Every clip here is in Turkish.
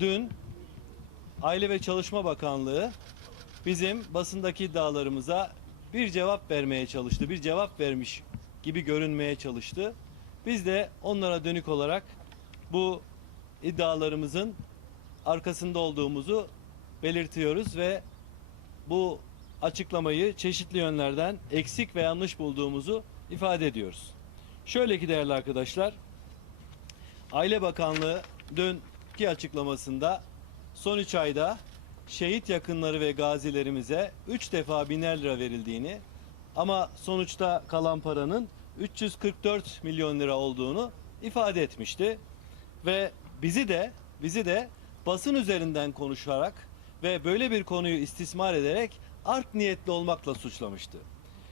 dün Aile ve Çalışma Bakanlığı bizim basındaki iddialarımıza bir cevap vermeye çalıştı. Bir cevap vermiş gibi görünmeye çalıştı. Biz de onlara dönük olarak bu iddialarımızın arkasında olduğumuzu belirtiyoruz ve bu açıklamayı çeşitli yönlerden eksik ve yanlış bulduğumuzu ifade ediyoruz. Şöyle ki değerli arkadaşlar, Aile Bakanlığı dünkü açıklamasında son 3 ayda şehit yakınları ve gazilerimize 3 defa biner lira verildiğini ama sonuçta kalan paranın 344 milyon lira olduğunu ifade etmişti. Ve bizi de bizi de basın üzerinden konuşarak ve böyle bir konuyu istismar ederek art niyetli olmakla suçlamıştı.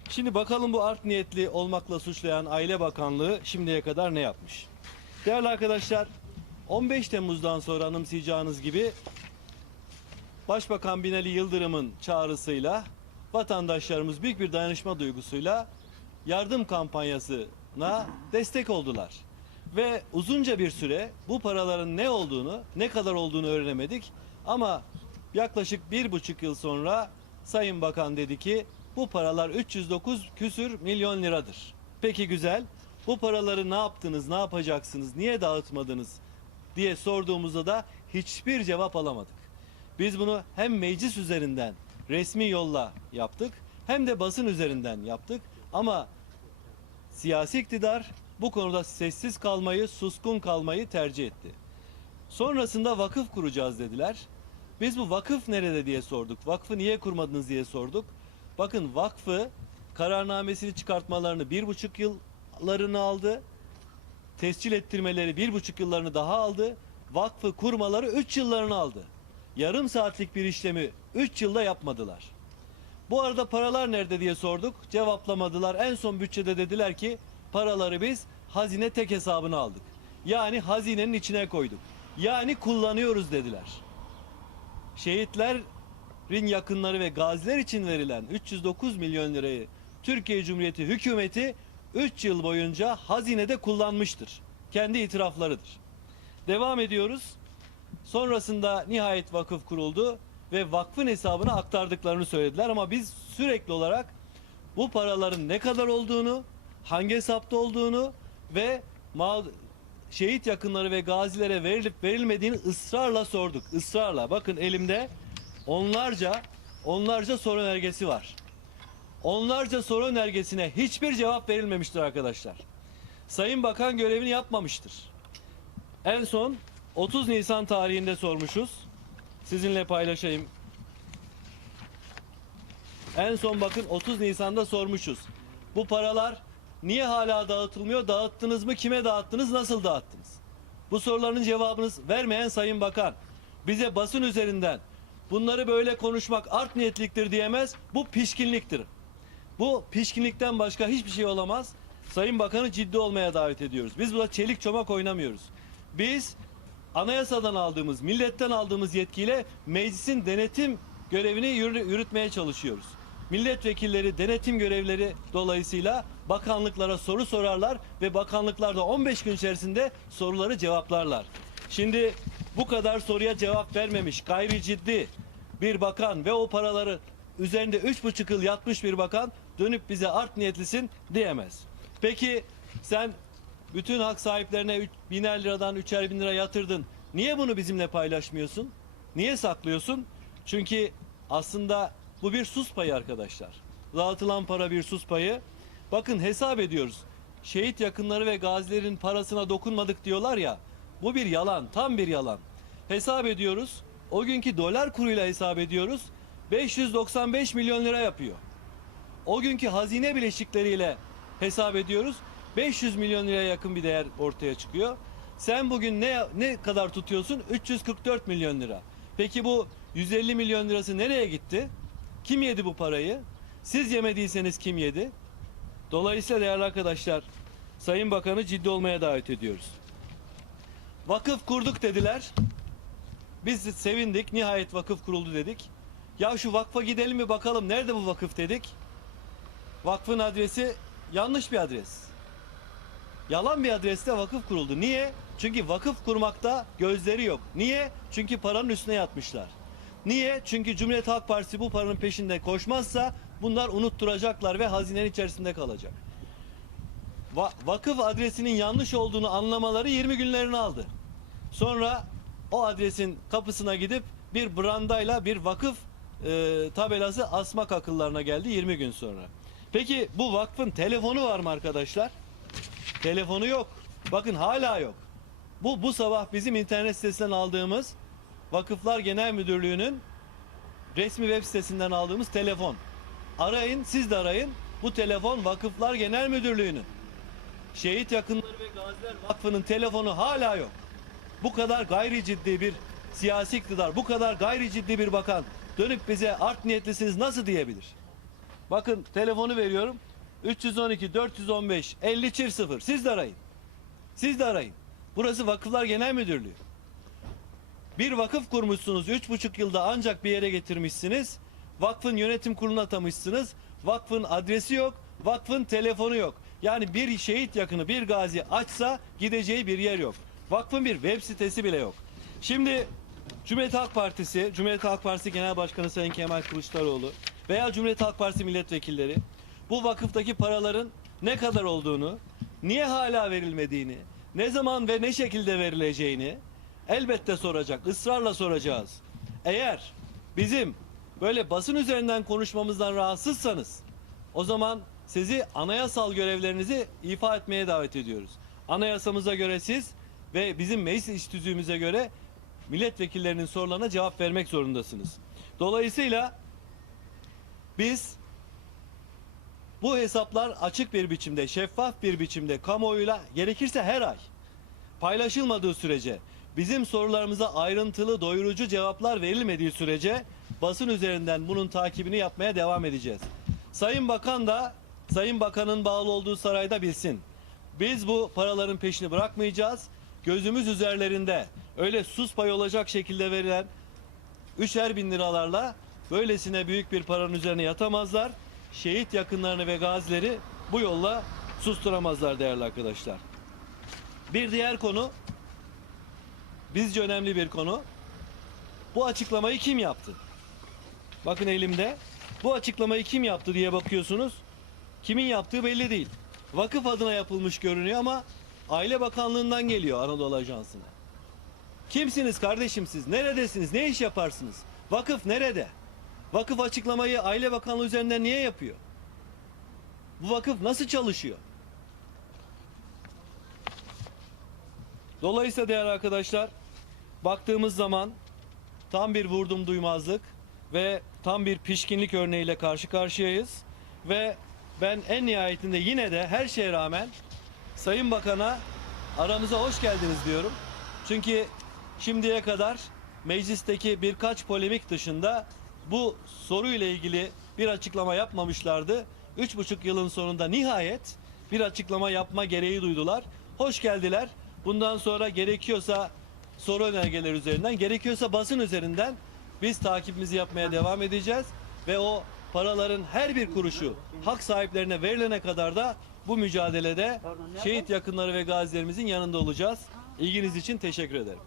Şimdi bakalım bu art niyetli olmakla suçlayan Aile Bakanlığı şimdiye kadar ne yapmış? Değerli arkadaşlar, 15 Temmuz'dan sonra anımsayacağınız gibi Başbakan Binali Yıldırım'ın çağrısıyla vatandaşlarımız büyük bir dayanışma duygusuyla yardım kampanyasına destek oldular. Ve uzunca bir süre bu paraların ne olduğunu, ne kadar olduğunu öğrenemedik. Ama yaklaşık bir buçuk yıl sonra Sayın Bakan dedi ki bu paralar 309 küsür milyon liradır. Peki güzel. Bu paraları ne yaptınız, ne yapacaksınız, niye dağıtmadınız diye sorduğumuzda da hiçbir cevap alamadık. Biz bunu hem meclis üzerinden resmi yolla yaptık hem de basın üzerinden yaptık. Ama siyasi iktidar bu konuda sessiz kalmayı, suskun kalmayı tercih etti. Sonrasında vakıf kuracağız dediler. Biz bu vakıf nerede diye sorduk. Vakfı niye kurmadınız diye sorduk. Bakın vakfı kararnamesini çıkartmalarını bir buçuk yıllarını aldı. Tescil ettirmeleri bir buçuk yıllarını daha aldı. Vakfı kurmaları üç yıllarını aldı. Yarım saatlik bir işlemi üç yılda yapmadılar. Bu arada paralar nerede diye sorduk. Cevaplamadılar. En son bütçede dediler ki paraları biz hazine tek hesabına aldık. Yani hazinenin içine koyduk. Yani kullanıyoruz dediler. Şehitlerin yakınları ve gaziler için verilen 309 milyon lirayı Türkiye Cumhuriyeti hükümeti 3 yıl boyunca hazinede kullanmıştır. Kendi itiraflarıdır. Devam ediyoruz. Sonrasında nihayet vakıf kuruldu ve vakfın hesabına aktardıklarını söylediler ama biz sürekli olarak bu paraların ne kadar olduğunu, hangi hesapta olduğunu ve mal şehit yakınları ve gazilere verilip verilmediğini ısrarla sorduk. Israrla. Bakın elimde onlarca onlarca soru önergesi var. Onlarca soru önergesine hiçbir cevap verilmemiştir arkadaşlar. Sayın Bakan görevini yapmamıştır. En son 30 Nisan tarihinde sormuşuz. Sizinle paylaşayım. En son bakın 30 Nisan'da sormuşuz. Bu paralar niye hala dağıtılmıyor? Dağıttınız mı? Kime dağıttınız? Nasıl dağıttınız? Bu soruların cevabınız vermeyen Sayın Bakan bize basın üzerinden bunları böyle konuşmak art niyetliktir diyemez. Bu pişkinliktir. Bu pişkinlikten başka hiçbir şey olamaz. Sayın Bakan'ı ciddi olmaya davet ediyoruz. Biz burada çelik çomak oynamıyoruz. Biz anayasadan aldığımız, milletten aldığımız yetkiyle meclisin denetim görevini yürü- yürütmeye çalışıyoruz. Milletvekilleri denetim görevleri dolayısıyla bakanlıklara soru sorarlar ve bakanlıklar da 15 gün içerisinde soruları cevaplarlar. Şimdi bu kadar soruya cevap vermemiş gayri ciddi bir bakan ve o paraları üzerinde üç buçuk yıl yatmış bir bakan dönüp bize art niyetlisin diyemez. Peki sen bütün hak sahiplerine üç- biner liradan üçer bin lira yatırdın. Niye bunu bizimle paylaşmıyorsun? Niye saklıyorsun? Çünkü aslında bu bir sus payı arkadaşlar. Dağıtılan para bir sus payı. Bakın hesap ediyoruz. Şehit yakınları ve gazilerin parasına dokunmadık diyorlar ya. Bu bir yalan, tam bir yalan. Hesap ediyoruz. O günkü dolar kuruyla hesap ediyoruz. 595 milyon lira yapıyor. O günkü hazine bileşikleriyle hesap ediyoruz. 500 milyon liraya yakın bir değer ortaya çıkıyor. Sen bugün ne ne kadar tutuyorsun? 344 milyon lira. Peki bu 150 milyon lirası nereye gitti? Kim yedi bu parayı? Siz yemediyseniz kim yedi? Dolayısıyla değerli arkadaşlar, Sayın Bakan'ı ciddi olmaya davet ediyoruz. Vakıf kurduk dediler. Biz sevindik. Nihayet vakıf kuruldu dedik. Ya şu vakfa gidelim mi bakalım nerede bu vakıf dedik. Vakfın adresi yanlış bir adres. Yalan bir adreste vakıf kuruldu. Niye? Çünkü vakıf kurmakta gözleri yok. Niye? Çünkü paranın üstüne yatmışlar. Niye? Çünkü Cumhuriyet Halk Partisi bu paranın peşinde koşmazsa bunlar unutturacaklar ve hazinenin içerisinde kalacak. Va- vakıf adresinin yanlış olduğunu anlamaları 20 günlerini aldı. Sonra o adresin kapısına gidip bir brandayla bir vakıf e, tabelası asmak akıllarına geldi 20 gün sonra. Peki bu vakfın telefonu var mı arkadaşlar? Telefonu yok. Bakın hala yok. Bu bu sabah bizim internet sitesinden aldığımız Vakıflar Genel Müdürlüğü'nün resmi web sitesinden aldığımız telefon. Arayın, siz de arayın. Bu telefon Vakıflar Genel Müdürlüğü'nün. Şehit yakınları ve Gaziler Vakfı'nın telefonu hala yok. Bu kadar gayri ciddi bir siyasi iktidar, bu kadar gayri ciddi bir bakan dönüp bize art niyetlisiniz nasıl diyebilir? Bakın telefonu veriyorum. 312 415 50 çift 0. Siz de arayın. Siz de arayın. Burası Vakıflar Genel Müdürlüğü. Bir vakıf kurmuşsunuz. Üç buçuk yılda ancak bir yere getirmişsiniz. Vakfın yönetim kuruluna atamışsınız. Vakfın adresi yok. Vakfın telefonu yok. Yani bir şehit yakını bir gazi açsa gideceği bir yer yok. Vakfın bir web sitesi bile yok. Şimdi Cumhuriyet Halk Partisi, Cumhuriyet Halk Partisi Genel Başkanı Sayın Kemal Kılıçdaroğlu veya Cumhuriyet Halk Partisi milletvekilleri bu vakıftaki paraların ne kadar olduğunu, niye hala verilmediğini, ne zaman ve ne şekilde verileceğini elbette soracak, ısrarla soracağız. Eğer bizim böyle basın üzerinden konuşmamızdan rahatsızsanız o zaman sizi anayasal görevlerinizi ifa etmeye davet ediyoruz. Anayasamıza göre siz ve bizim meclis iş göre milletvekillerinin sorularına cevap vermek zorundasınız. Dolayısıyla biz bu hesaplar açık bir biçimde, şeffaf bir biçimde kamuoyuyla gerekirse her ay paylaşılmadığı sürece, bizim sorularımıza ayrıntılı, doyurucu cevaplar verilmediği sürece basın üzerinden bunun takibini yapmaya devam edeceğiz. Sayın Bakan da Sayın Bakan'ın bağlı olduğu sarayda bilsin. Biz bu paraların peşini bırakmayacağız. Gözümüz üzerlerinde öyle sus pay olacak şekilde verilen üçer bin liralarla böylesine büyük bir paranın üzerine yatamazlar. Şehit yakınlarını ve gazileri bu yolla susturamazlar değerli arkadaşlar. Bir diğer konu bizce önemli bir konu. Bu açıklamayı kim yaptı? Bakın elimde. Bu açıklamayı kim yaptı diye bakıyorsunuz. Kimin yaptığı belli değil. Vakıf adına yapılmış görünüyor ama Aile Bakanlığı'ndan geliyor Anadolu Ajansı'na. Kimsiniz kardeşim siz? Neredesiniz? Ne iş yaparsınız? Vakıf nerede? Vakıf açıklamayı Aile Bakanlığı üzerinden niye yapıyor? Bu vakıf nasıl çalışıyor? Dolayısıyla değerli arkadaşlar baktığımız zaman tam bir vurdum duymazlık ve tam bir pişkinlik örneğiyle karşı karşıyayız. Ve ben en nihayetinde yine de her şeye rağmen Sayın Bakan'a aramıza hoş geldiniz diyorum. Çünkü şimdiye kadar meclisteki birkaç polemik dışında bu soruyla ilgili bir açıklama yapmamışlardı. Üç buçuk yılın sonunda nihayet bir açıklama yapma gereği duydular. Hoş geldiler. Bundan sonra gerekiyorsa soru önergeler üzerinden, gerekiyorsa basın üzerinden biz takibimizi yapmaya devam edeceğiz ve o paraların her bir kuruşu hak sahiplerine verilene kadar da bu mücadelede şehit yakınları ve gazilerimizin yanında olacağız. İlginiz için teşekkür ederim.